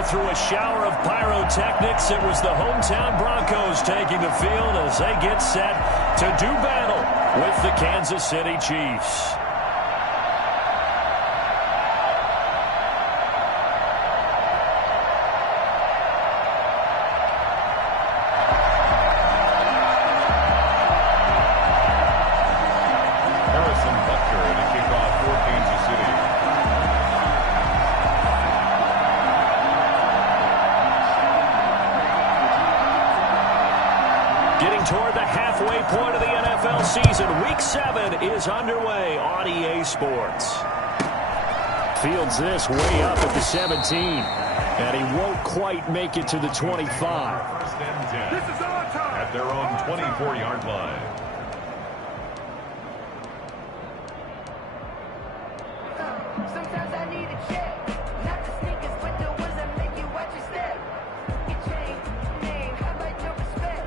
go through a shower of pyrotechnics. It was the hometown Broncos taking the field as they get set to do battle with the Kansas City Chiefs. Toward the halfway point of the NFL season. Week 7 is underway on EA Sports. Fields this way up at the 17. And he won't quite make it to the 25. First and 10. This is our time. At their own 24-yard line. Sometimes I need a check. Not the sneakers, but the ones that make you watch your step. Your chain, name, how about your respect?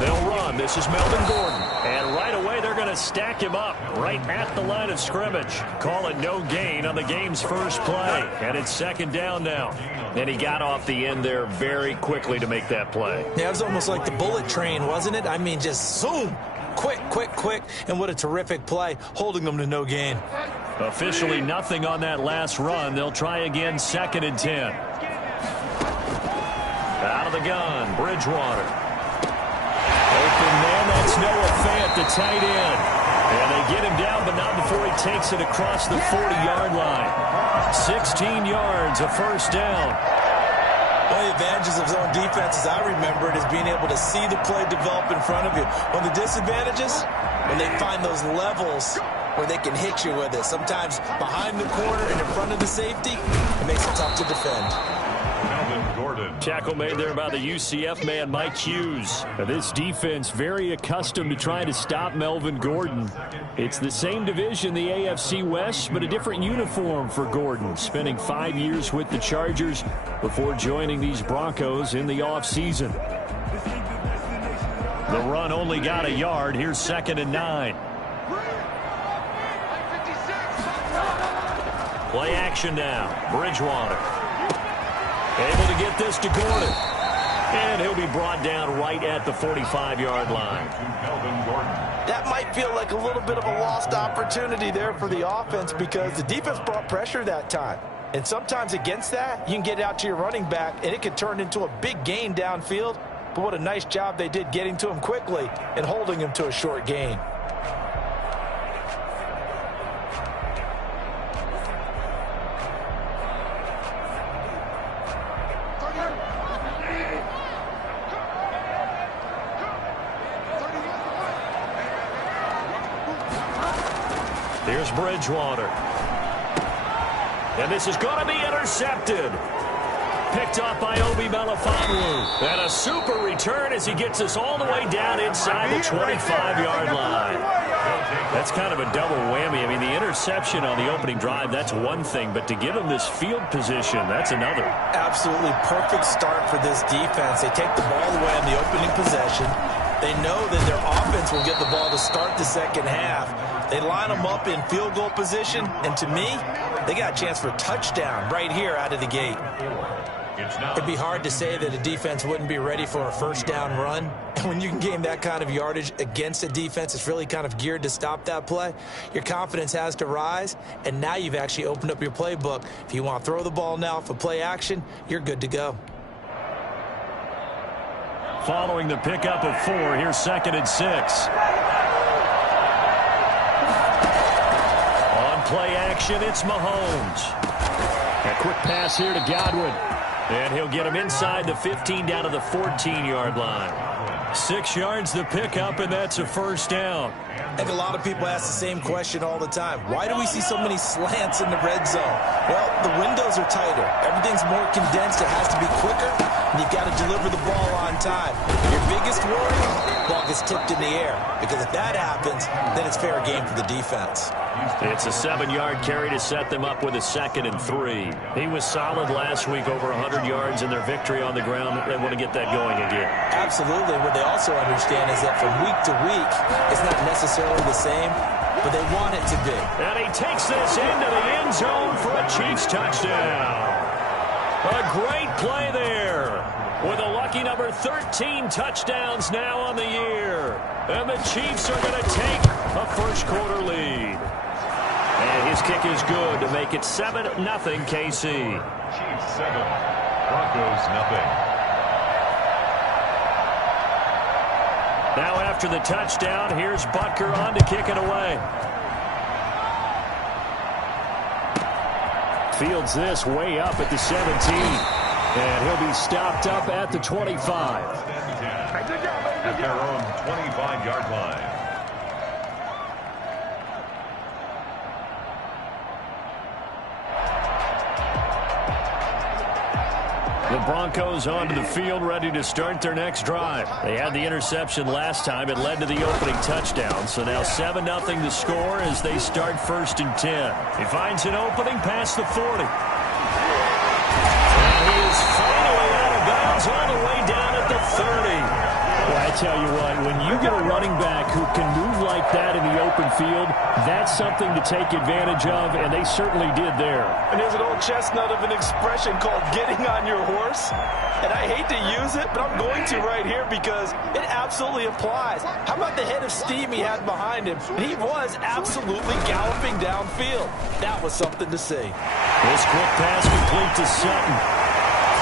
They'll run. This is Melvin Gordon. And right away, they're going to stack him up right at the line of scrimmage. Call it no gain on the game's first play. And it's second down now. And he got off the end there very quickly to make that play. Yeah, it was almost like the bullet train, wasn't it? I mean, just zoom. Quick, quick, quick. And what a terrific play, holding them to no gain. Officially nothing on that last run. They'll try again, second and 10. Out of the gun, Bridgewater. Open man, that's Noah Fant, the tight end. And they get him down, but not before he takes it across the 40-yard line. 16 yards, a first down. One of the advantages of zone defense, as I remember it, is being able to see the play develop in front of you. One of the disadvantages, when they find those levels where they can hit you with it. Sometimes behind the corner and in front of the safety, it makes it tough to defend. Melvin Gordon. Tackle made there by the UCF man, Mike Hughes. Now, this defense very accustomed to trying to stop Melvin Gordon. It's the same division, the AFC West, but a different uniform for Gordon, spending 5 years with the Chargers before joining these Broncos in the offseason. The run only got a yard. Here's second and 9. Play action now. Bridgewater. Able to get this to Gordon. And he'll be brought down right at the 45-yard line. That might feel like a little bit of a lost opportunity there for the offense because the defense brought pressure that time. And sometimes against that, you can get it out to your running back, and it can turn into a big gain downfield. But what a nice job they did getting to him quickly and holding him to a short gain. Here's Bridgewater. And this is going to be intercepted. Picked up by Obi Melifonwu. And a super return as he gets us all the way down inside the 25-yard line. That's kind of a double whammy. I mean, the interception on the opening drive, that's one thing. But to give him this field position, that's another. Absolutely perfect start for this defense. They take the ball away on the opening possession. They know that their offense will get the ball to start the second half. They line them up in field goal position, and to me, they got a chance for a touchdown right here out of the gate. It'd be hard to say that a defense wouldn't be ready for a first down run. And when you can gain that kind of yardage against a defense, it's really kind of geared to stop that play. Your confidence has to rise, and now you've actually opened up your playbook. If you want to throw the ball now for play action, you're good to go. Following the pickup of 4, here's second and 6. On play action, it's Mahomes. A quick pass here to Godwin. And he'll get him inside the 15 down to the 14-yard line. 6 yards the pickup, and that's a first down. I think a lot of people ask the same question all the time. Why do we see so many slants in the red zone? Well, the windows are tighter. Everything's more condensed. It has to be quicker. and you've got to deliver the ball on time. Your biggest worry, ball gets tipped in the air, because if that happens, then it's fair game for the defense. It's a 7-yard carry to set them up with a 2nd and 3. He was solid last week, over 100 yards in their victory on the ground. They want to get that going again. Absolutely. What they also understand is that from week to week, it's not necessarily the same, but they want it to be. And he takes this into the end zone for a Chiefs touchdown. A great play there, with a lucky number 13 touchdowns now on the year. And the Chiefs are going to take a first-quarter lead. And his kick is good to make it 7-0 KC. Chiefs 7, Broncos nothing. Now after the touchdown, here's Butker on to kick it away. Fields this way up at the 17. And he'll be stopped up at the 25. At their own 25-yard line. The Broncos onto the field, ready to start their next drive. They had the interception last time. It led to the opening touchdown. So now 7-0 the score as they start 1st and 10. He finds an opening past the 40. And he is finally out of bounds all the way down at the 30. Well, I tell you what, when you get a running back who can move like that in the open field, that's something to take advantage of, and they certainly did there. And there's an old chestnut of an expression called getting on your horse. And I hate to use it, but I'm going to right here because it absolutely applies. How about the head of steam he had behind him? He was absolutely galloping downfield. That was something to see. This quick pass complete to Sutton.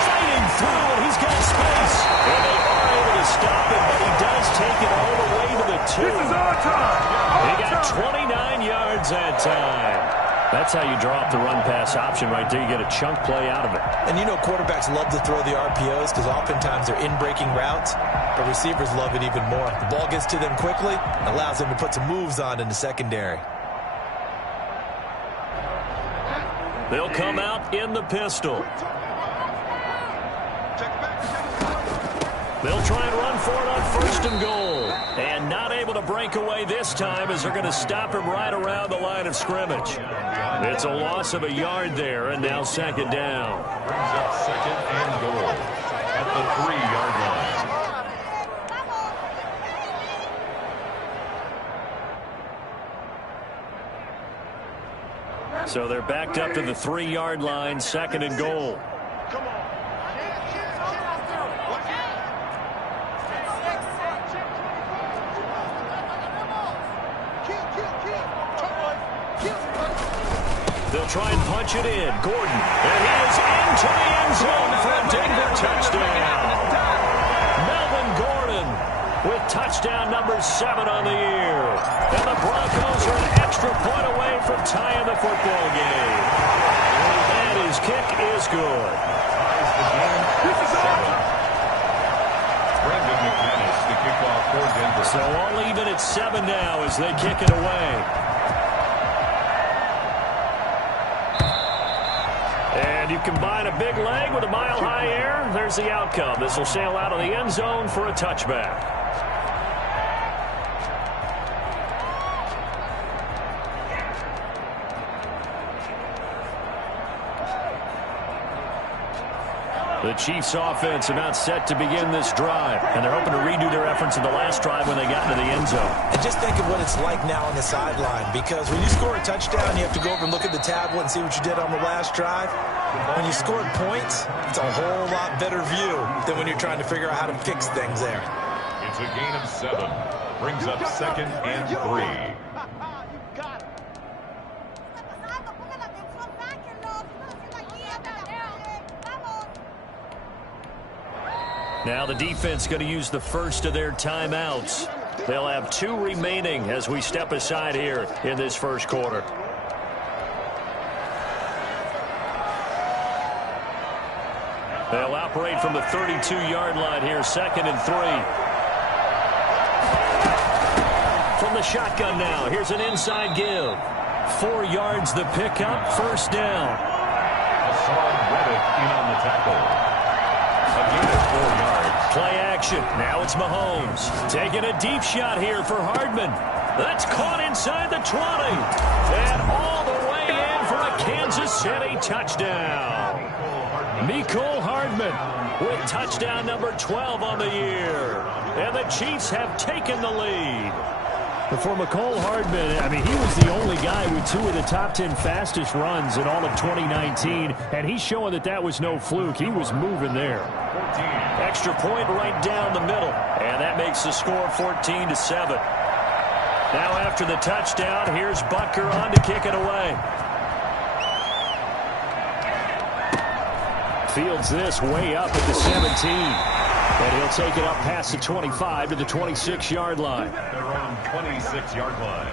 Fighting through, and he's got space. And they are able to stop him, but he does take it all the way to the 2. This is our time. He got 29 yards that time. That's how you draw up the run-pass option right there. You get a chunk play out of it. And you know quarterbacks love to throw the RPOs because oftentimes they're in-breaking routes, but receivers love it even more. The ball gets to them quickly, allows them to put some moves on in the secondary. They'll come out in the pistol. They'll try and run for it on 1st and goal. And not able to break away this time as they're going to stop him right around the line of scrimmage. It's a loss of a yard there, and now 2nd down. Brings up 2nd and goal at the 3-yard line. So they're backed up to the 3-yard line, 2nd and goal. They'll try and punch it in. Gordon. And he is into the end zone for a Denver touchdown. Melvin Gordon with touchdown number 7 on the year. And the Broncos are an extra point away from tying the football game. And his kick is good. This is Brendan McManus, the kickoff for Denver. So all even at 7 now as they kick it away. And you combine a big leg with a mile-high air, there's the outcome. This will sail out of the end zone for a touchback. The Chiefs offense about set to begin this drive, and they're hoping to redo their efforts in the last drive when they got into the end zone. And just think of what it's like now on the sideline, because when you score a touchdown, you have to go over and look at the tablet and see what you did on the last drive. When you scored points, it's a whole lot better view than when you're trying to figure out how to fix things there. It's a gain of 7. Brings up 2nd and 3. Now the defense going to use the first of their timeouts. They'll have 2 remaining as we step aside here in this first quarter. They'll operate from the 32-yard line here, 2nd and 3. From the shotgun now, here's an inside give. 4 yards the pickup, 1st down. Hassan Reddick in on the tackle. A gain of 4 yards. Play action. Now it's Mahomes. Taking a deep shot here for Hardman. That's caught inside the 20. And all the way in for a Kansas City touchdown. Mecole Hardman with touchdown number 12 on the year. And the Chiefs have taken the lead. For Mecole Hardman, I mean, he was the only guy with 2 of the top 10 fastest runs in all of 2019, and he's showing that that was no fluke. He was moving there. Extra point right down the middle, and that makes the score 14-7. Now after the touchdown, here's Butker on to kick it away. Fields this way up at the 17. And he'll take it up past the 25 to the 26-yard line. Their own 26-yard line.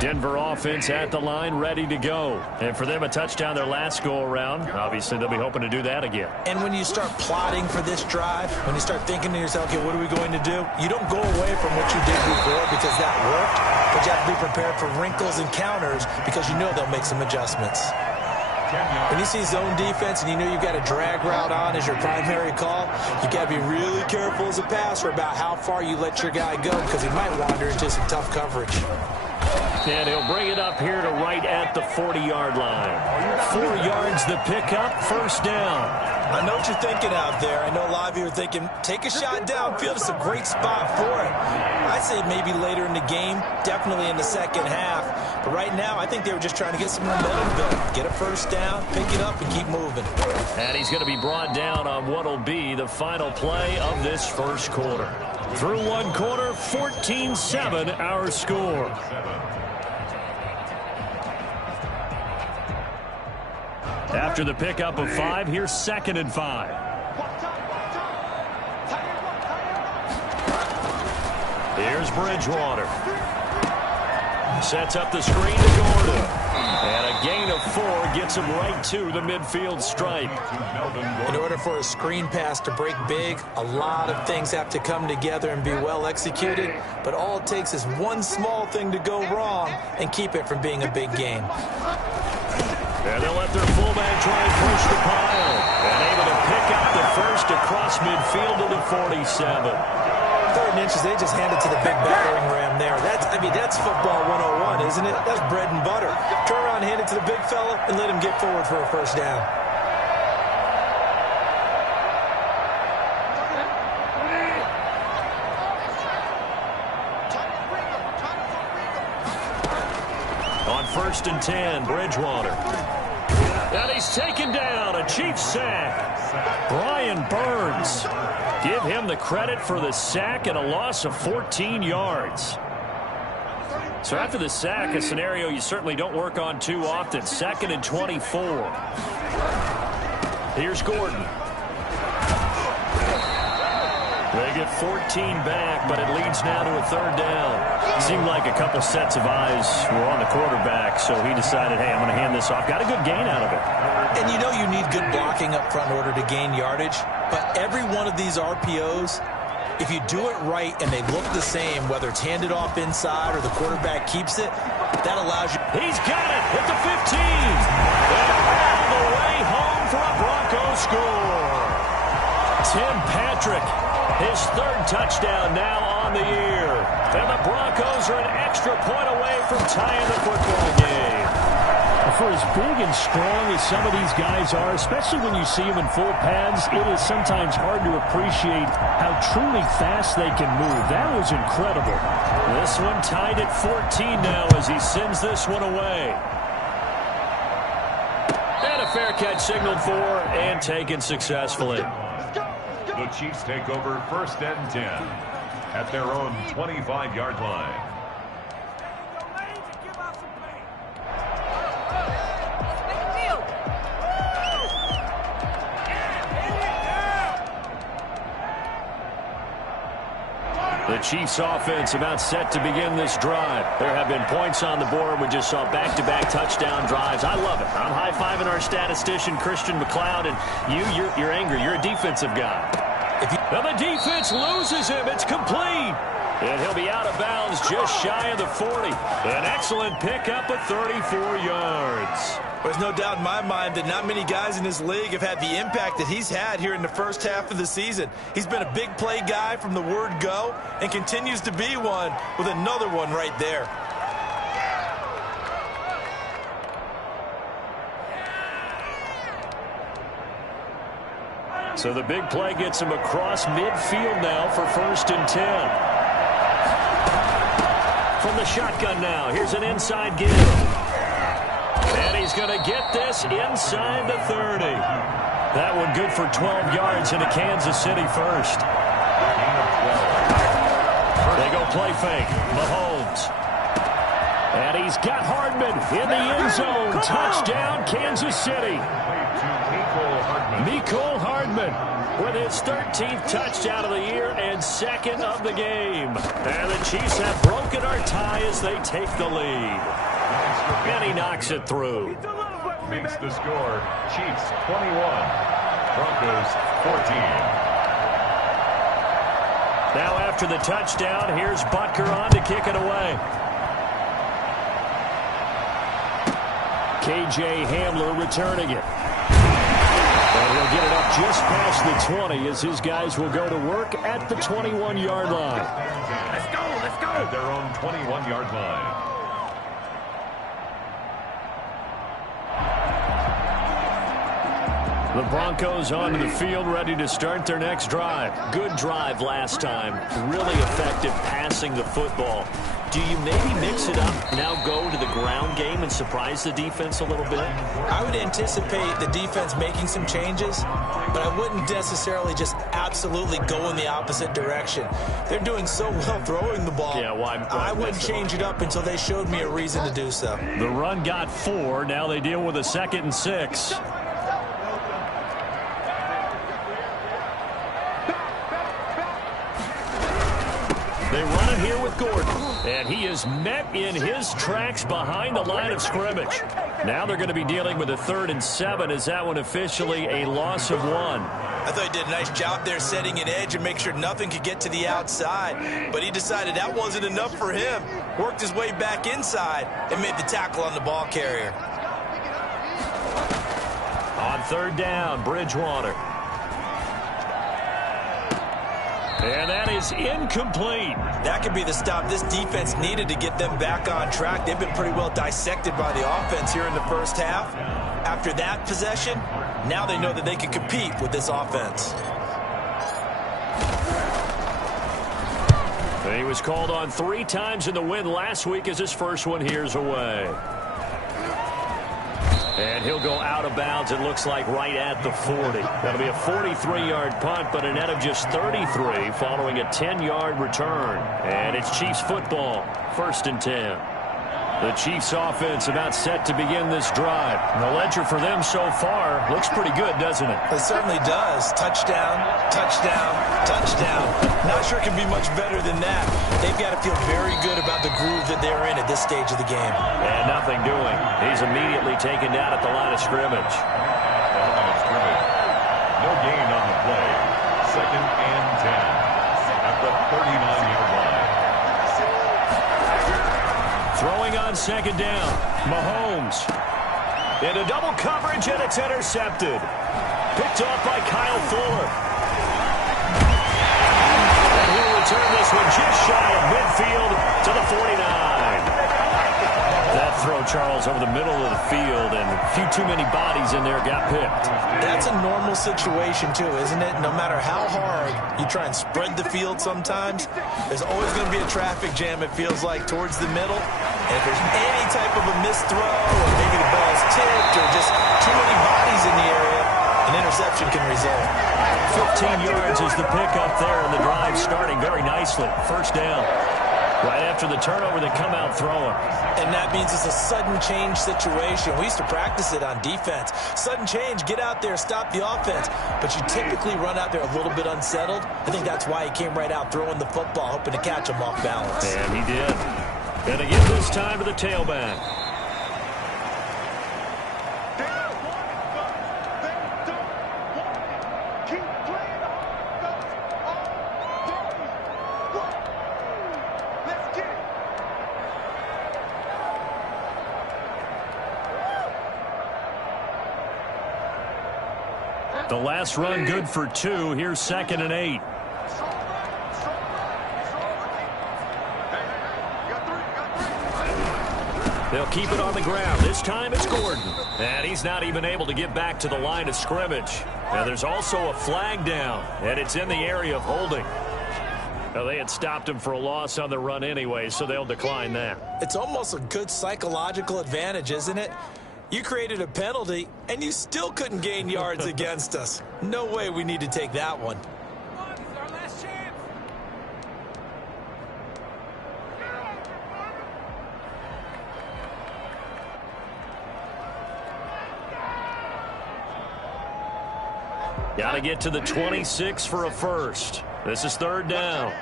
Denver offense at the line, ready to go. And for them, a touchdown their last go-around. Obviously, they'll be hoping to do that again. And when you start plotting for this drive, when you start thinking to yourself, okay, what are we going to do? You don't go away from what you did before because that worked, but you have to be prepared for wrinkles and counters because you know they'll make some adjustments. When you see zone defense and you know you've got a drag route on as your primary call, you've got to be really careful as a passer about how far you let your guy go because he might wander into some tough coverage. And he'll bring it up here to right at the 40-yard line. 4 yards the pickup, first down. I know what you're thinking out there. I know a lot of you are thinking, take a shot downfield. It's a great spot for it. I'd say maybe later in the game, definitely in the second half. But right now, I think they were just trying to get some momentum built. Get a first down, pick it up, and keep moving. And he's going to be brought down on what will be the final play of this first quarter. Through one quarter, 14-7 our score. After the pickup of 5, here's 2nd and 5. Here's Bridgewater. Sets up the screen to Gordon. And a gain of 4 gets him right to the midfield stripe. In order for a screen pass to break big, a lot of things have to come together and be well executed. But all it takes is one small thing to go wrong and keep it from being a big game. And they'll let their fullback try and push the pile. And able to pick up the first across midfield to the 47. 3rd inches, they just hand it to the big battering ram there. That's football 101, isn't it? That's bread and butter. Turn around, hand it to the big fella, and let him get forward for a first down. On 1st and 10, Bridgewater. And he's taken down, a Chiefs sack. Brian Burns. Give him the credit for the sack and a loss of 14 yards. So after the sack, a scenario you certainly don't work on too often. 2nd and 24. Here's Gordon. They get 14 back, but it leads now to a 3rd down. Seemed like a couple sets of eyes were on the quarterback, so he decided, hey, I'm going to hand this off. Got a good gain out of it. And you know you need good blocking up front in order to gain yardage, but every one of these RPOs, if you do it right and they look the same, whether it's handed off inside or the quarterback keeps it, that allows you. He's got it at the 15. And all the way home for a Broncos score. Tim Patrick, his 3rd touchdown now on the year. And the Broncos are an extra point away from tying the football game. For as big and strong as some of these guys are, especially when you see them in full pads, it is sometimes hard to appreciate how truly fast they can move. That was incredible. This one tied at 14 now as he sends this one away. And a fair catch signaled for and taken successfully. The Chiefs take over 1st and 10 at their own 25-yard line. The Chiefs offense about set to begin this drive. There have been points on the board. We just saw back-to-back touchdown drives. I love it. I'm high-fiving our statistician, Christian McLeod, and you're angry. You're a defensive guy. Now the defense loses him. It's complete. And he'll be out of bounds just shy of the 40. An excellent pickup of 34 yards. There's no doubt in my mind that not many guys in this league have had the impact that he's had here in the first half of the season. He's been a big play guy from the word go and continues to be one with another one right there. So the big play gets him across midfield now for 1st and 10. From the shotgun now, here's an inside give. And he's going to get this inside the 30. That one good for 12 yards into Kansas City first. They go play fake. Mahomes. And he's got Hardman in the end zone. Touchdown, Kansas City. Mecole Hardman with his 13th touchdown of the year and 2nd of the game. And the Chiefs have broken our tie as they take the lead. And he knocks it through. Makes the score Chiefs 21, Broncos 14. Now after the touchdown, here's Butker on to kick it away. KJ Hamler returning it. And he'll get it up just past the 20 as his guys will go to work at the 21-yard line. Let's go, let's go. At their own 21-yard line. The Broncos onto the field, ready to start their next drive. Good drive last time. Really effective passing the football. Do you maybe mix it up, now go to the ground game and surprise the defense a little bit? I would anticipate the defense making some changes, but I wouldn't necessarily just absolutely go in the opposite direction. They're doing so well throwing the ball. Yeah, why I wouldn't change it up until they showed me a reason to do so. The run got 4. Now they deal with a 2nd and 6. They run it here with Gordon, and he is met in his tracks behind the line of scrimmage. Now they're going to be dealing with a 3rd and 7. Is that one officially a loss of 1? I thought he did a nice job there setting an edge and make sure nothing could get to the outside, but he decided that wasn't enough for him. Worked his way back inside and made the tackle on the ball carrier. On 3rd down, Bridgewater. And that is incomplete. That could be the stop this defense needed to get them back on track. They've been pretty well dissected by the offense here in the first half. After that possession, now they know that they can compete with this offense. He was called on 3 times in the win last week as his first one here's away. And he'll go out of bounds, it looks like, right at the 40. That'll be a 43-yard punt, but a net of just 33 following a 10-yard return. And it's Chiefs football, 1st and 10. The Chiefs offense about set to begin this drive. And the ledger for them so far looks pretty good, doesn't it? It certainly does. Touchdown, touchdown, touchdown. Not sure it can be much better than that. They've got to feel very good about the groove that they're in at this stage of the game. And nothing doing. He's immediately taken down at the line of scrimmage. No gain on the play. 2nd and 10 at the 39-yard line. Throwing on 2nd down. Mahomes. Into double coverage, and it's intercepted. Picked off by Kyle Fuller. And he'll return this one just shy of midfield to the 49. That throw, Charles, over the middle of the field, and a few too many bodies in there got picked. That's a normal situation, too, isn't it? No matter how hard you try and spread the field sometimes, there's always going to be a traffic jam, it feels like, towards the middle. And if there's any type of a missed throw, or maybe the ball's tipped, or just too many bodies in the area, an interception can result. 15 yards is the pickup there, and the drive starting very nicely. 1st down. Right after the turnover, they come out throwing. And that means it's a sudden change situation. We used to practice it on defense. Sudden change, get out there, stop the offense. But you typically run out there a little bit unsettled. I think that's why he came right out throwing the football, hoping to catch him off balance. And he did. And again this time to the tailback. The last run good for 2. Here's 2nd and 8. They'll keep it on the ground. This time it's Gordon. And he's not even able to get back to the line of scrimmage. And there's also a flag down, and it's in the area of holding. Well, they had stopped him for a loss on the run anyway, so they'll decline that. It's almost a good psychological advantage, isn't it? You created a penalty, and you still couldn't gain yards against us. No way we need to take that one. Got to get to the 26 for a first. This is 3rd down.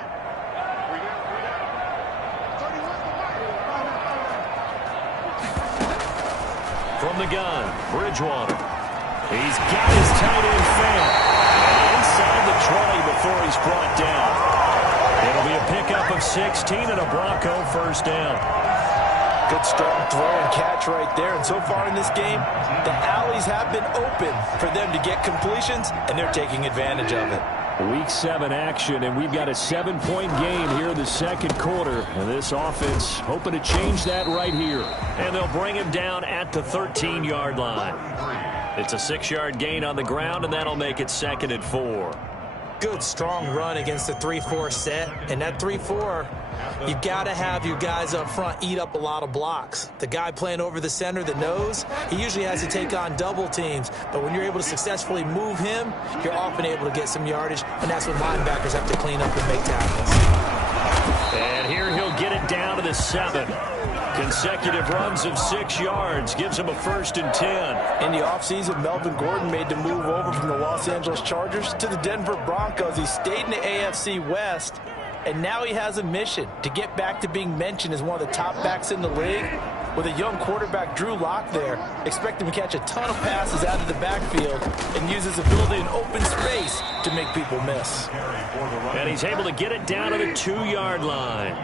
From the gun, Bridgewater. He's got his tight end fan. And inside the 20 before he's brought down. It'll be a pickup of 16 and a Bronco first down. Good strong throw and catch right there. And so far in this game, the alleys have been open for them to get completions, and they're taking advantage of it. Week 7 action, and we've got a 7-point game here in the second quarter. And this offense hoping to change that right here. And they'll bring him down at the 13-yard line. It's a 6-yard gain on the ground, and that'll make it 2nd and 4. Good strong run against the 3-4 set. And that 3-4, you've got to have your guys up front eat up a lot of blocks. The guy playing over the center, the nose, he usually has to take on double teams. But when you're able to successfully move him, you're often able to get some yardage, and that's when linebackers have to clean up and make tackles. And here he'll get it down to the 7. Consecutive runs of 6 yards gives him a 1st and 10. In the offseason, Melvin Gordon made the move over from the Los Angeles Chargers to the Denver Broncos. He stayed in the AFC West, and now he has a mission to get back to being mentioned as one of the top backs in the league. With a young quarterback, Drew Lock, there, expect him to catch a ton of passes out of the backfield and use his ability in open space to make people miss. And he's able to get it down to the 2-yard line.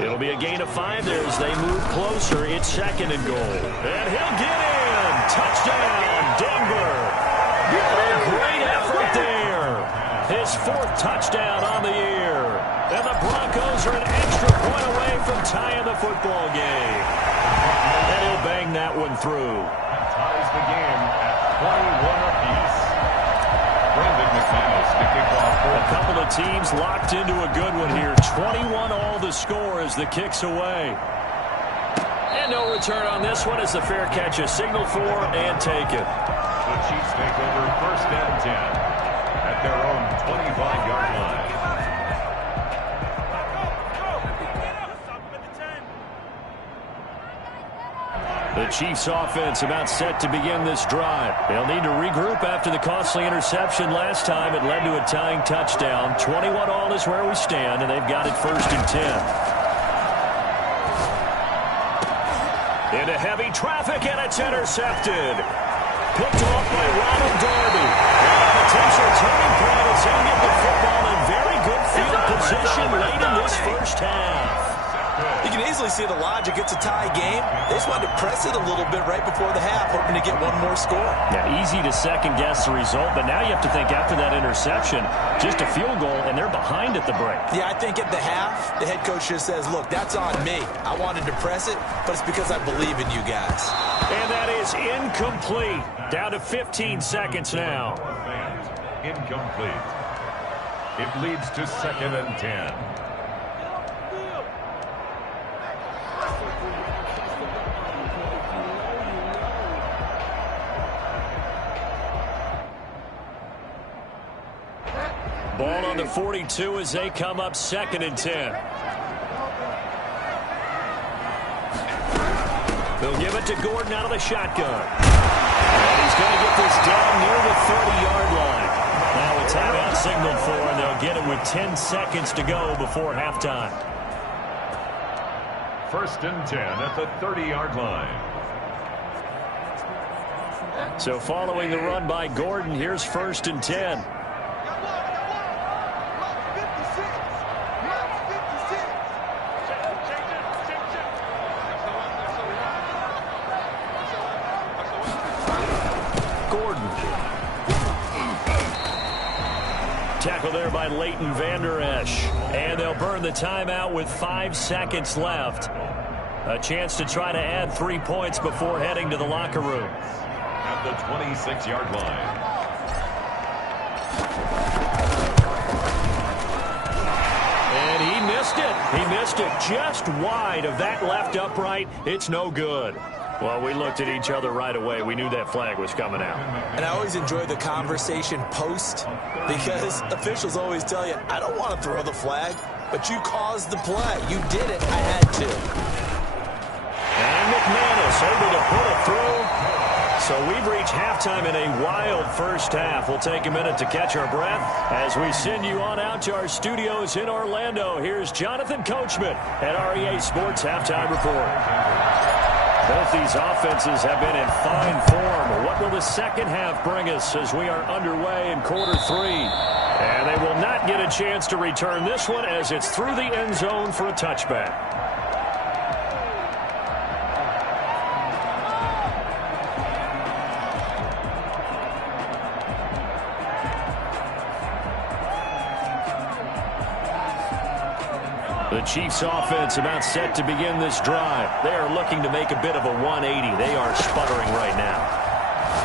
It'll be a gain of 5 there as they move closer. It's 2nd and goal. And he'll get in. Touchdown, Denver. Great effort there. His 4th touchdown on the year. And the Broncos are an extra point away from tying the football game. And he'll bang that one through. Ties the game at 21 apiece. Brandon McManus to kick off. A couple of teams locked into a good one here. 21 all the score as the kick's away. And no return on this one as the fair catch is signaled for and taken. The Chiefs take over 1st and 10 at their own 25-yard line. The Chiefs offense about set to begin this drive. They'll need to regroup after the costly interception last time. It led to a tying touchdown. 21 all is where we stand, and they've got it 1st and 10. Into heavy traffic, and it's intercepted. Picked off by Ronald Darby. And a potential turning point as he'll get the football in very good field position late in this first half. You can easily see the logic. It's a tie game. They just wanted to press it a little bit right before the half, hoping to get one more score. Yeah, easy to second-guess the result, but now you have to think after that interception, just a field goal, and they're behind at the break. Yeah, I think at the half, the head coach just says, look, that's on me. I wanted to press it, but it's because I believe in you guys. And that is incomplete. Down to 15 seconds now. Incomplete. It leads to 2nd and 10. Ball on the 42 as they come up 2nd and 10. They'll give it to Gordon out of the shotgun. And he's going to get this down near the 30-yard line. Now a timeout signaled for, and they'll get it with 10 seconds to go before halftime. 1st and 10 at the 30-yard line. So following the run by Gordon, here's 1st and 10. tackle there by Leighton Vander Esch. And they'll burn the timeout with 5 seconds left. A chance to try to add 3 points before heading to the locker room. At the 26-yard line. And he missed it. He missed it just wide of that left upright. It's no good. Well, we looked at each other right away. We knew that flag was coming out. And I always enjoy the conversation post because officials always tell you, I don't want to throw the flag, but you caused the play. You did it. I had to. And McManus able to put it through. So we've reached halftime in a wild first half. We'll take a minute to catch our breath as we send you on out to our studios in Orlando. Here's Jonathan Coachman at REA Sports Halftime Report. Both these offenses have been in fine form. What will the second half bring us as we are underway in quarter 3? And they will not get a chance to return this one as it's through the end zone for a touchback. The Chiefs offense about set to begin this drive. They are looking to make a bit of a 180. They are sputtering right now.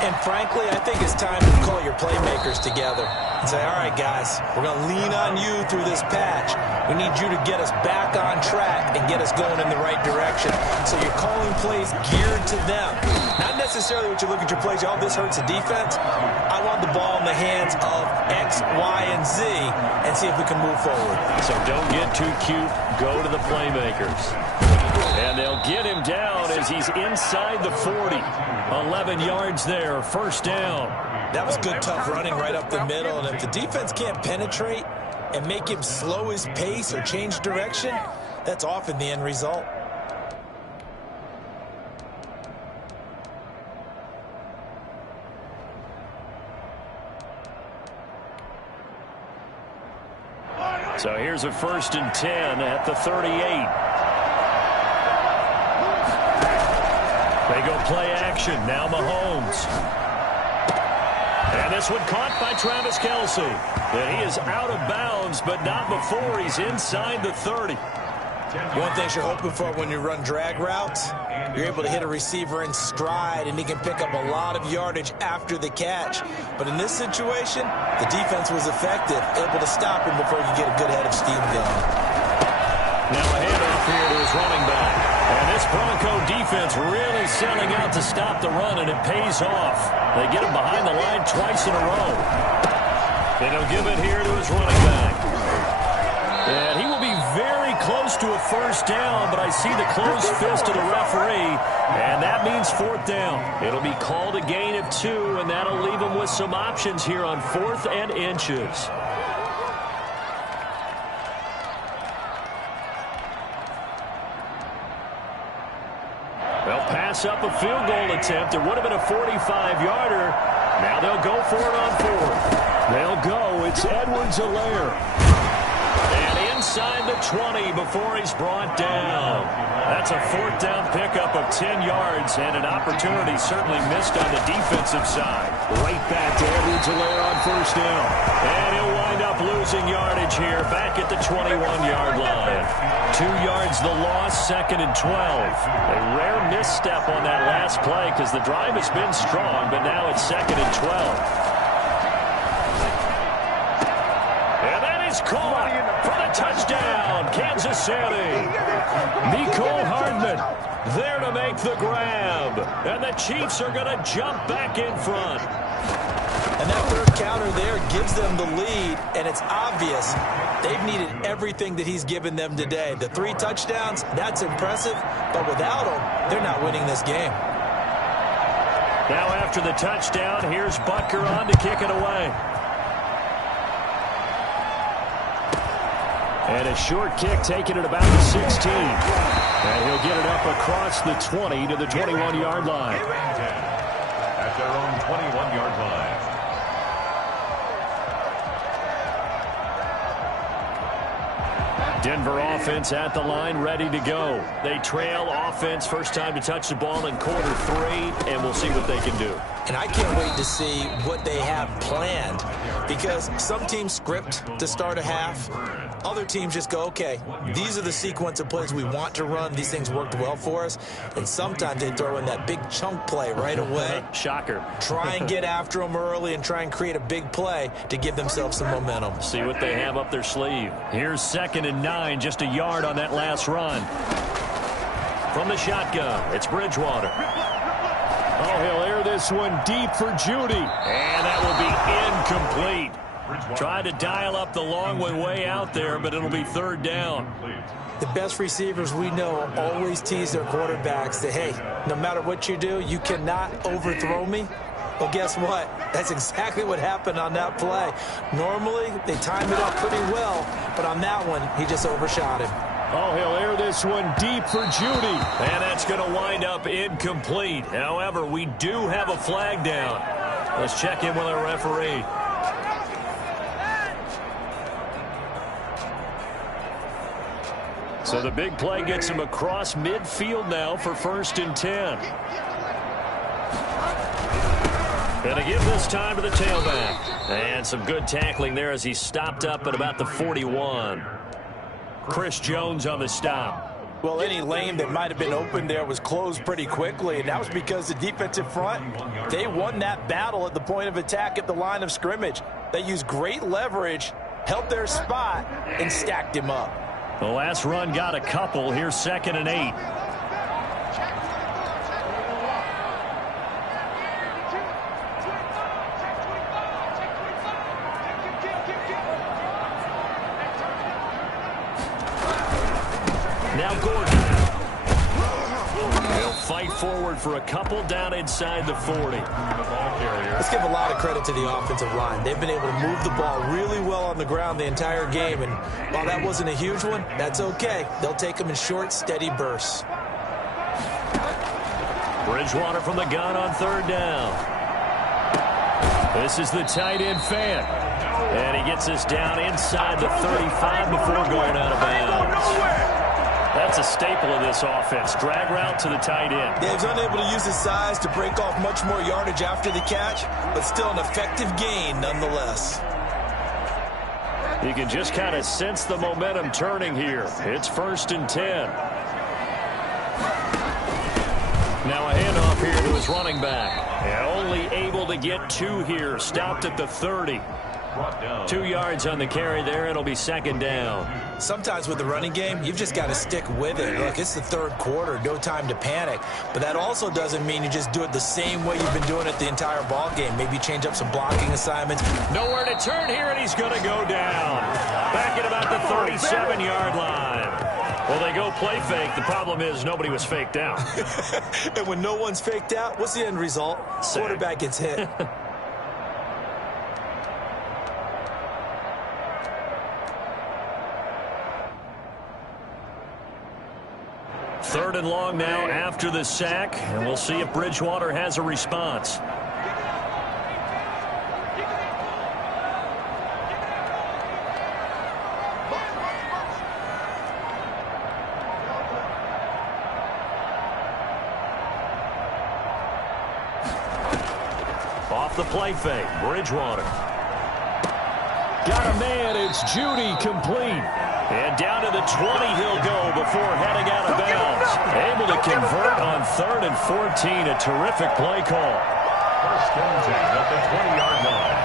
And frankly, I think it's time to call your playmakers together and say, all right, guys, we're going to lean on you through this patch. We need you to get us back on track and get us going in the right direction. So you're calling plays geared to them. Not necessarily what you look at your plays, oh, this hurts the defense. I want the ball in the hands of X, Y, and Z and see if we can move forward. So don't get too cute. Go to the playmakers. And they'll get him down as he's inside the 40. 11 yards there, first down. That was good, tough running right up the middle. And if the defense can't penetrate and make him slow his pace or change direction, that's often the end result. So here's a 1st and 10 at the 38. They go play action. Now Mahomes. And this one caught by Travis Kelce. And he is out of bounds, but not before he's inside the 30. One thing you're hoping for when you run drag routes, you're able to hit a receiver in stride, and he can pick up a lot of yardage after the catch. But in this situation, the defense was effective, able to stop him before he could get a good head of steam going. Now a handoff here to his running back. And this Bronco defense really selling out to stop the run, and it pays off. They get him behind the line twice in a row. And he'll give it here to his running back. And he will be very close to a first down, but I see the closed fist of the referee, and that means 4th down. It'll be called a gain of 2, and that'll leave him with some options here on 4th and inches. They'll pass up a field goal attempt. It would have been a 45-yarder. Now they'll go for it on 4th. They'll go. It's Edwards-Helaire. And inside the 20 before he's brought down. That's a 4th down pickup of 10 yards, and an opportunity certainly missed on the defensive side. Right back to Edwards-Helaire on 1st down. And he'll wind up losing yardage here back at the 21-yard line. 2 yards the loss, 2nd and 12. A rare misstep on that last play because the drive has been strong, but now it's 2nd and 12. Caught for the touchdown, Kansas City. Mecole Hardman there to make the grab. And the Chiefs are going to jump back in front. And that 3rd counter there gives them the lead, and it's obvious they've needed everything that he's given them today. The 3 touchdowns, that's impressive, but without him, they're not winning this game. Now after the touchdown, here's Butker on to kick it away. And a short kick taken at about the 16. And he'll get it up across the 20 to the 21-yard line. At their own 21-yard line. Denver offense at the line, ready to go. They trail offense, first time to touch the ball in quarter 3, and we'll see what they can do. And I can't wait to see what they have planned, because some teams script to start a half. Other teams just go, okay, these are the sequence of plays we want to run. These things worked well for us. And sometimes they throw in that big chunk play right away. Shocker. Try and get after them early and try and create a big play to give themselves some momentum. See what they have up their sleeve. Here's 2nd and 9, just a yard on that last run. From the shotgun, it's Bridgewater. Oh, he'll air this one deep for Judy. And that will be incomplete. Tried to dial up the long way out there, but it'll be 3rd down. The best receivers we know always tease their quarterbacks that, hey, no matter what you do, you cannot overthrow me. Well, guess what? That's exactly what happened on that play. Normally, they time it up pretty well, but on that one, he just overshot him. Oh, he'll air this one deep for Judy. And that's going to wind up incomplete. However, we do have a flag down. Let's check in with our referee. So the big play gets him across midfield now for 1st and 10. Going to give this time to the tailback. And some good tackling there as he stopped up at about the 41. Chris Jones on the stop. Well, any lane that might have been open there was closed pretty quickly, and that was because the defensive front, they won that battle at the point of attack at the line of scrimmage. They used great leverage, held their spot, and stacked him up. The last run got a couple. Here's 2nd and 8. Now Gordon. He'll fight forward for a couple down inside the 40. Let's give a lot of credit to the offensive line. They've been able to move the ball really well on the ground the entire game, and while that wasn't a huge one, that's okay. They'll take them in short, steady bursts. Bridgewater from the gun on 3rd down. This is the tight end fan. And he gets us down inside the 35 before going out of bounds. That's a staple of this offense. Drag route to the tight end. Yeah, he's unable to use his size to break off much more yardage after the catch, but still an effective gain nonetheless. You can just kind of sense the momentum turning here. It's 1st and 10. Now a handoff here to his running back. And only able to get 2 here. Stopped at the 30. 2 yards on the carry there. It'll be 2nd down. Sometimes with the running game, you've just got to stick with it. Look, it's the 3rd quarter, no time to panic. But that also doesn't mean you just do it the same way you've been doing it the entire ball game. Maybe change up some blocking assignments. Nowhere to turn here, and he's going to go down. Back at about the 37-yard line. Well, they go play fake. The problem is nobody was faked out. And when no one's faked out, what's the end result? Sack. Quarterback gets hit. 3rd and long now after the sack, and we'll see if Bridgewater has a response. Off the play fake, Bridgewater. Got a man, it's Judy, complete. And down to the 20 he'll go before heading out of bounds. Able to convert on 3rd and 14. A terrific play call. 1st and 10 at the 20-yard line.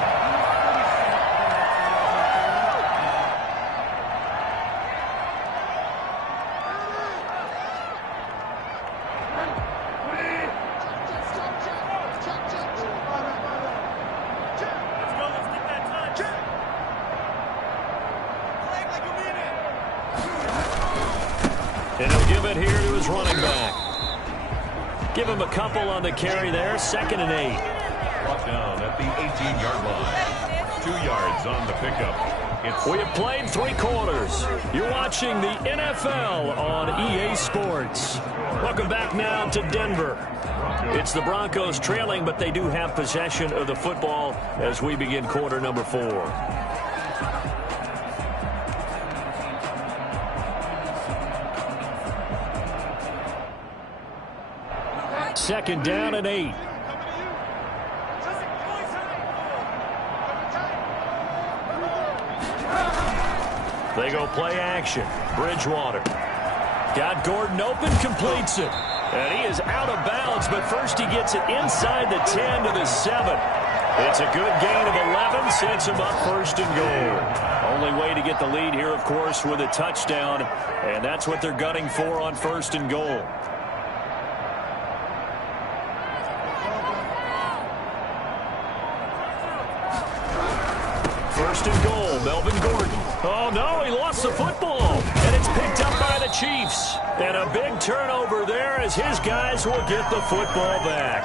And he'll give it here to his running back. Give him a couple on the carry there. 2nd and 8. Brought down at the 18-yard line. 2 yards on the pickup. We have played 3 quarters. You're watching the NFL on EA Sports. Welcome back now to Denver. It's the Broncos trailing, but they do have possession of the football as we begin quarter number 4. 2nd down and 8. They go play action. Bridgewater. Got Gordon open, completes it. And he is out of bounds, but first he gets it inside the 10 to the 7. It's a good gain of 11, sets him up first and goal. Only way to get the lead here, of course, with a touchdown, and that's what they're gunning for on first and goal. First and goal, Melvin Gordon. Oh, no, he lost the football, and it's picked up by the Chiefs. And a big turnover there as his guys will get the football back.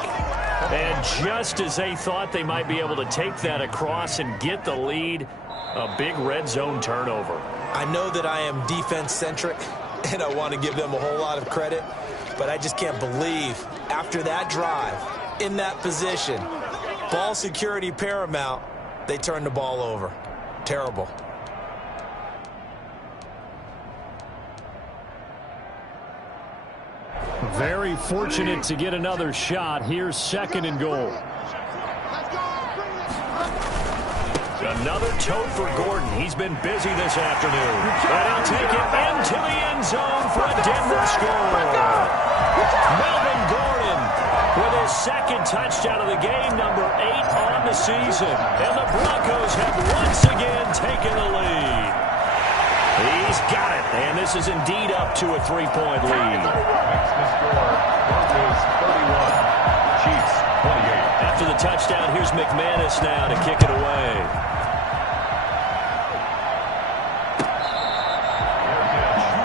And just as they thought they might be able to take that across and get the lead, a big red zone turnover. I know that I am defense-centric, and I want to give them a whole lot of credit, but I just can't believe after that drive, in that position, ball security paramount, they turned the ball over. Terrible. Very fortunate to get another shot. Here's second and goal. Another tote for Gordon. He's been busy this afternoon. And he'll take it into the end zone for a Denver score. Melvin Gordon with his second touchdown of the game, number 8 on the season. And the Broncos have once again taken the lead. He's got it, and this is indeed up to a 3-point lead. Makes the score. Broncos 31, Chiefs 28. After the touchdown, here's McManus now to kick it away.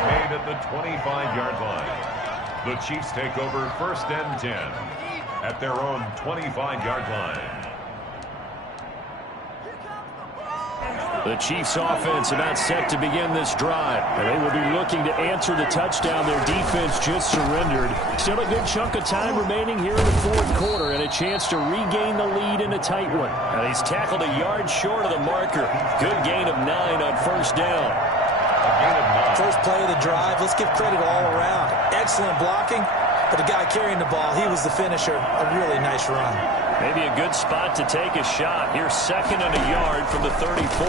Made at the 25-yard line. The Chiefs take over first and 10 at their own 25-yard line. The Chiefs offense about set to begin this drive. And they will be looking to answer the touchdown their defense just surrendered. Still a good chunk of time remaining here in the fourth quarter and a chance to regain the lead in a tight one. And he's tackled a yard short of the marker. Good gain of 9 on first down. First play of the drive, let's give credit all around. Excellent blocking, but the guy carrying the ball, he was the finisher. A really nice run. Maybe a good spot to take a shot. Here's second and a yard from the 34.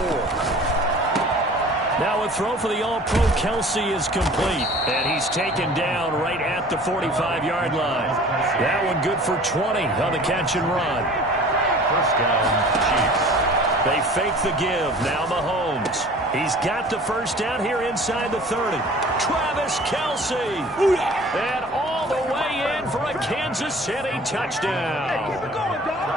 Now a throw for the All-Pro Kelce is complete. And he's taken down right at the 45-yard line. That one good for 20 on the catch and run. First down, Chiefs. They fake the give. Now Mahomes. He's got the first down here inside the 30. Travis Kelce. And all the way in for a Kansas City touchdown.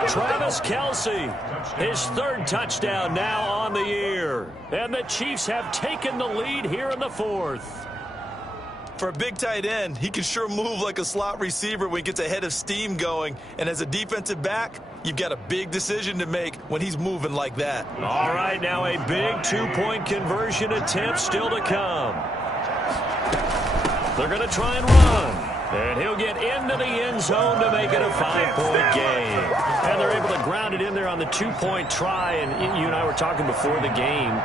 Travis Kelce, his third touchdown now on the year. And the Chiefs have taken the lead here in the fourth. For a big tight end, he can sure move like a slot receiver when he gets a head of steam going. And as a defensive back, you've got a big decision to make when he's moving like that. All right, now a big two-point conversion attempt still to come. They're going to try and run. And he'll get into the end zone to make it a 5-point game. And they're able to ground it in there on the two-point try. And you and I were talking before the game.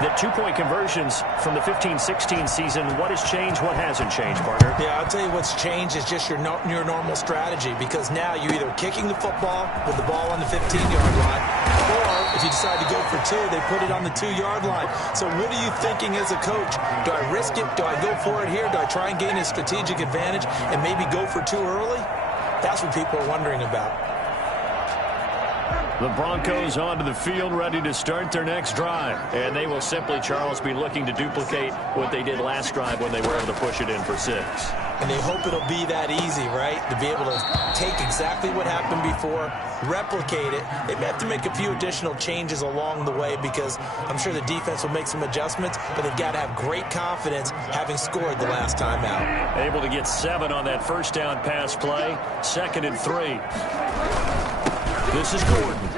The two-point conversions from the 15-16 season, what has changed, what hasn't changed, partner? Yeah, I'll tell you what's changed is just your normal strategy, because now you're either kicking the football with the ball on the 15-yard line, or if you decide to go for 2, they put it on the 2-yard line. So what are you thinking as a coach? Do I risk it? Do I go for it here? Do I try and gain a strategic advantage and maybe go for 2 early? That's what people are wondering about. The Broncos onto the field, ready to start their next drive. And they will simply, Charles, be looking to duplicate what they did last drive when they were able to push it in for 6. And they hope it'll be that easy, right? To be able to take exactly what happened before, replicate it. They may have to make a few additional changes along the way, because I'm sure the defense will make some adjustments, but they've got to have great confidence having scored the last time out. Able to get 7 on that first down pass play. 2nd and 3. This is Gordon.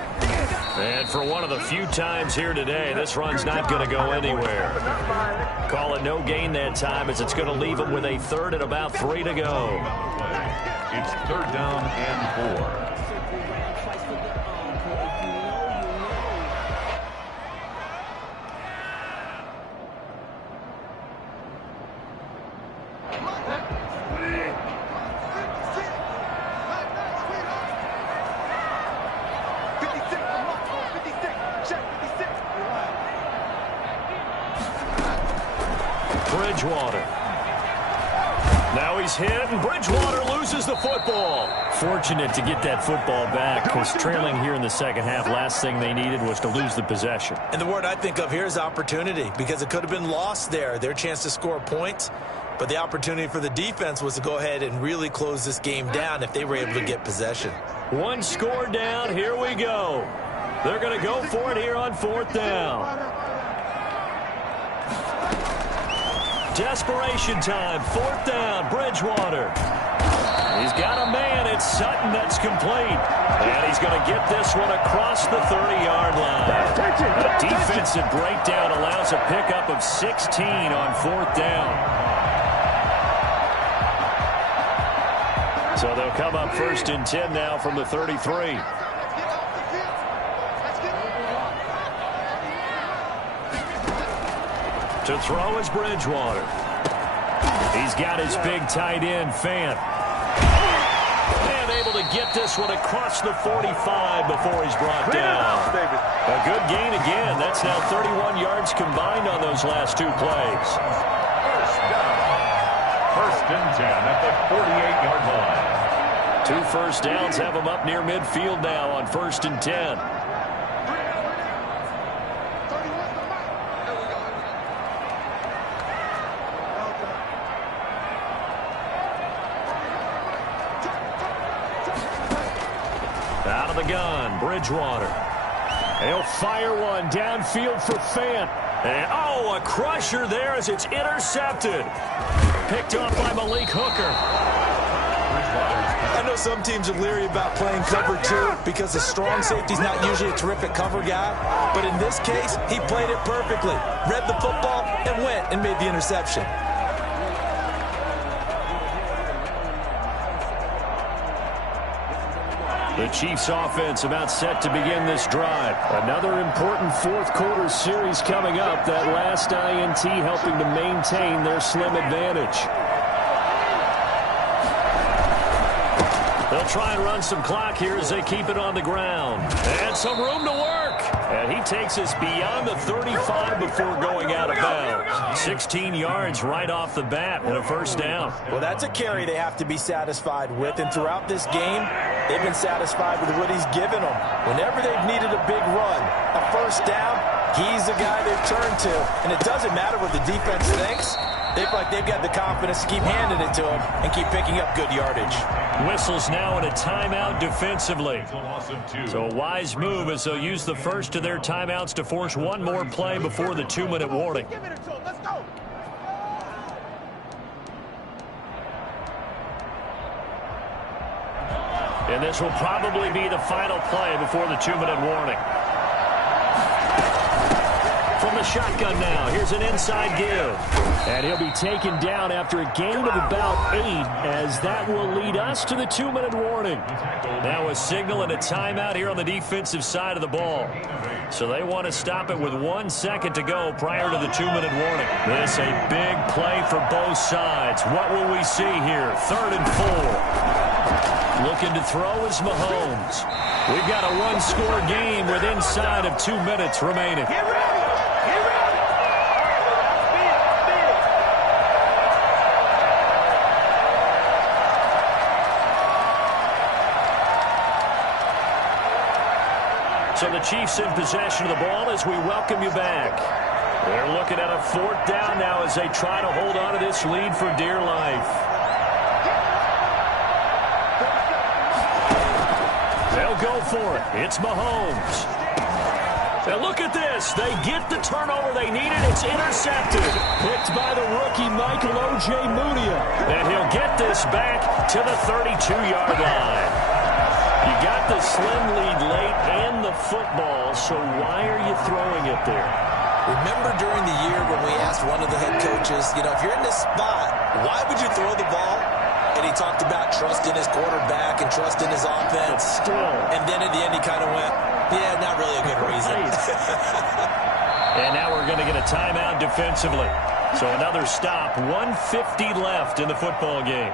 And for one of the few times here today, this run's not going to go anywhere. Call it no gain that time, as it's going to leave him with a 3rd and about 3 to go. It's 3rd down and 4. Bridgewater. Now he's hit, and Bridgewater loses the football. Fortunate to get that football back, because trailing here in the second half, last thing they needed was to lose the possession. And the word I think of here is opportunity, because it could have been lost there. Their chance to score points, but the opportunity for the defense was to go ahead and really close this game down if they were able to get possession. One score down. Here we go. They're going to go for it here on 4th down. Desperation time. 4th down. Bridgewater. He's got a man. It's Sutton that's complete. And he's going to get this one across the 30-yard line. A defensive breakdown allows a pickup of 16 on 4th down. So they'll come up 1st and 10 now from the 33. To throw is Bridgewater. He's got his big tight end, Fant. And able to get this one across the 45 before he's brought down. A good gain again. That's now 31 yards combined on those last 2 plays. 1st and 10 at the 48-yard line. 2 first downs have him up near midfield now on 1st and 10. Out of the gun, Bridgewater. He'll fire one downfield for Fant. And, a crusher there as it's intercepted. Picked off by Malik Hooker. I know some teams are leery about playing cover 2 because a strong safety's not usually a terrific cover guy. But in this case, he played it perfectly. Read the football and went and made the interception. The Chiefs offense about set to begin this drive. Another important 4th quarter series coming up. That last INT helping to maintain their slim advantage. They'll try and run some clock here as they keep it on the ground. And some room to work. And he takes us beyond the 35 before going out of bounds. 16 yards right off the bat and a 1st down. Well, that's a carry they have to be satisfied with. And throughout this game, they've been satisfied with what he's given them. Whenever they've needed a big run, a 1st down, he's the guy they've turned to. And it doesn't matter what the defense thinks. They feel like they've got the confidence to keep handing it to him and keep picking up good yardage. Whistles now in a timeout defensively. So a wise move as they'll use the first of their timeouts to force one more play before the 2-minute warning. And this will probably be the final play before the 2-minute warning. From the shotgun now, here's an inside give. And he'll be taken down after a gain of about 8, as that will lead us to the 2-minute warning. Now a signal and a timeout here on the defensive side of the ball. So they want to stop it with 1 second to go prior to the 2-minute warning. This a big play for both sides. What will we see here? 3rd and 4. Looking to throw is Mahomes. We've got a 1-score game with inside of 2 minutes remaining. So the Chiefs in possession of the ball as we welcome you back. They're looking at a 4th down now as they try to hold on to this lead for dear life. They'll go for it. It's Mahomes. Now look at this. They get the turnover they needed. It's intercepted. Picked by the rookie Michael Ojemudia. And he'll get this back to the 32-yard line. You got the slim lead late and the football, so why are you throwing it there? Remember during the year when we asked one of the head coaches, if you're in this spot, why would you throw the ball? And he talked about trust in his quarterback and trust in his offense. And then at the end he kind of went, yeah, not really a good reason. And now we're going to get a timeout defensively. So another stop, 1:50 left in the football game.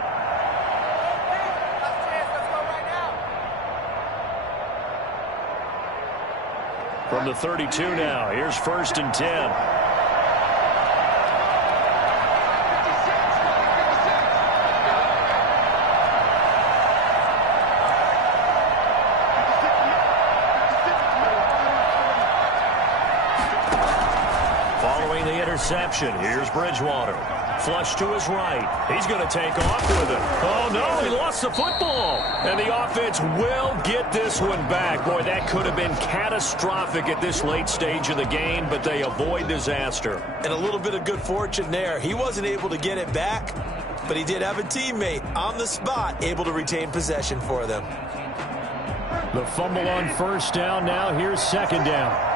From the 32 now, here's 1st and 10. interception. Here's Bridgewater. Flush to his right. He's going to take off with it. Oh, no, he lost the football. And the offense will get this one back. Boy, that could have been catastrophic at this late stage of the game, but they avoid disaster. And a little bit of good fortune there. He wasn't able to get it back, but he did have a teammate on the spot able to retain possession for them. The fumble on first down. Now here's second down.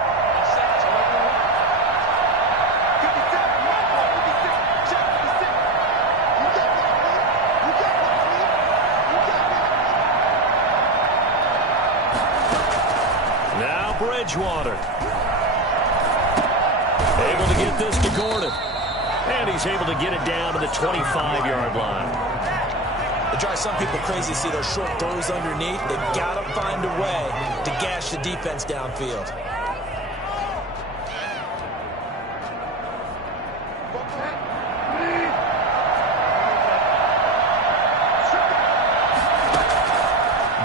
Bridgewater. Able to get this to Gordon. And he's able to get it down to the 25-yard line. It drives some people crazy to see those short throws underneath. They got to find a way to gash the defense downfield.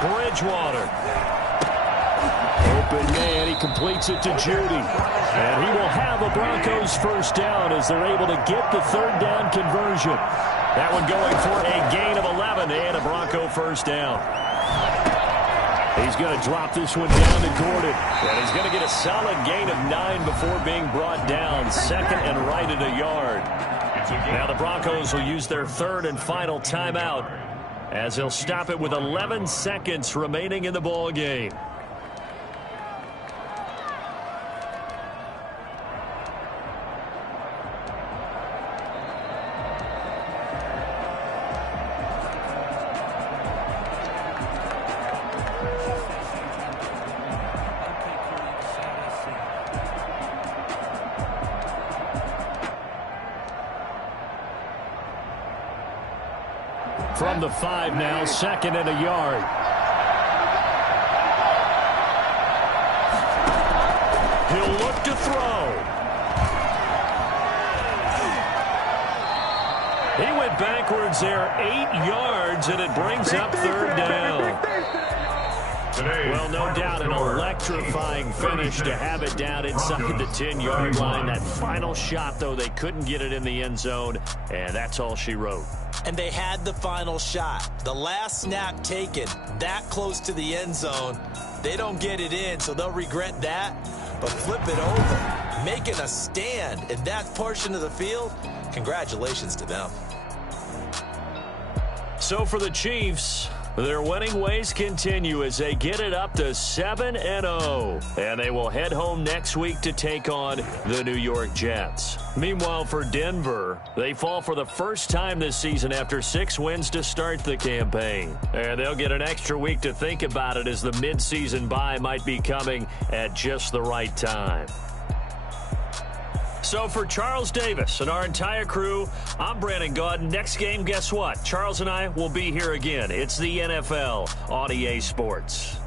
Bridgewater. Open man, he completes it to Judy. And he will have a Broncos first down as they're able to get the third down conversion. That one going for a gain of 11 and a Bronco first down. He's going to drop this one down to Gordon. And he's going to get a solid gain of 9 before being brought down. Second and right at a yard. Now the Broncos will use their third and final timeout as they'll stop it with 11 seconds remaining in the ball game. From the 5 now, second and a yard. He'll look to throw. He went backwards there 8 yards, and it brings up third down. Well, no doubt an electrifying finish to have it down inside the 10-yard line. That final shot, though, they couldn't get it in the end zone, and that's all she wrote. And they had the final shot. The last snap taken that close to the end zone. They don't get it in, so they'll regret that. But flip it over, making a stand in that portion of the field, congratulations to them. So for the Chiefs, their winning ways continue as they get it up to 7-0. And they will head home next week to take on the New York Jets. Meanwhile, for Denver, they fall for the first time this season after 6 wins to start the campaign. And they'll get an extra week to think about it as the midseason bye might be coming at just the right time. So for Charles Davis and our entire crew, I'm Brandon Gaudin. Next game, guess what? Charles and I will be here again. It's the NFL on EA Sports.